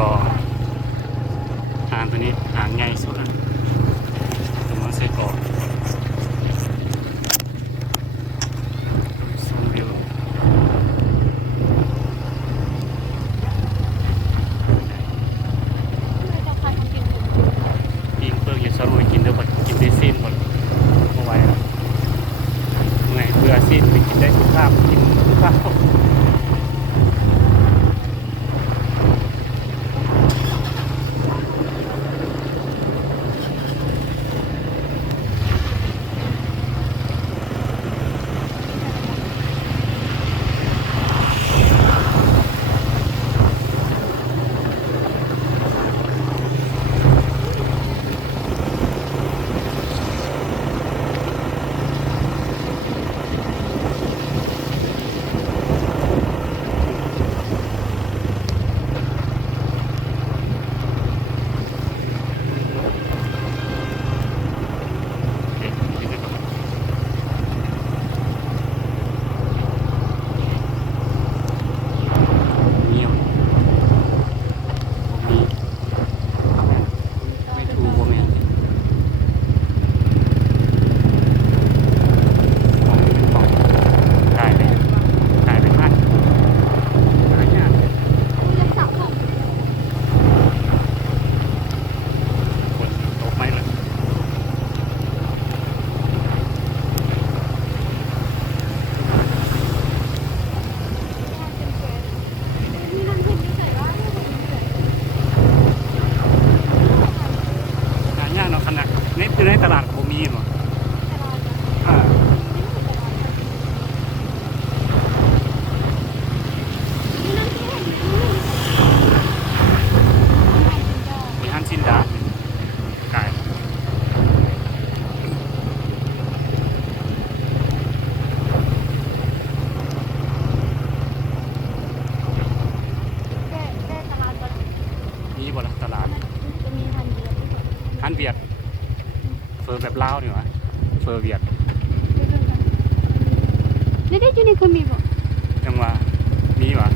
กออ่างตัวนี้อ่างใหญ่สุดนะตรงนั้นเซกอชมวิวยิงเปิดอยู่สรุยกินเดี๋ยวก่อนกินได้สิ้นก่อนเอาไว้แล้วเมื่อยเบื่อสิ้นไปกินได้ทุกภาพกินทุกภาพอยู่ในตลาดบ่มีหรอมีฮันซินดาไก่มีบ่ล่ะตลาดฮันเวียดเฟอร์แบบลาวนี่หวะเฟอร์เวียดนี่ได้อยู่ในคือมีบ่จังว่ามีหวะ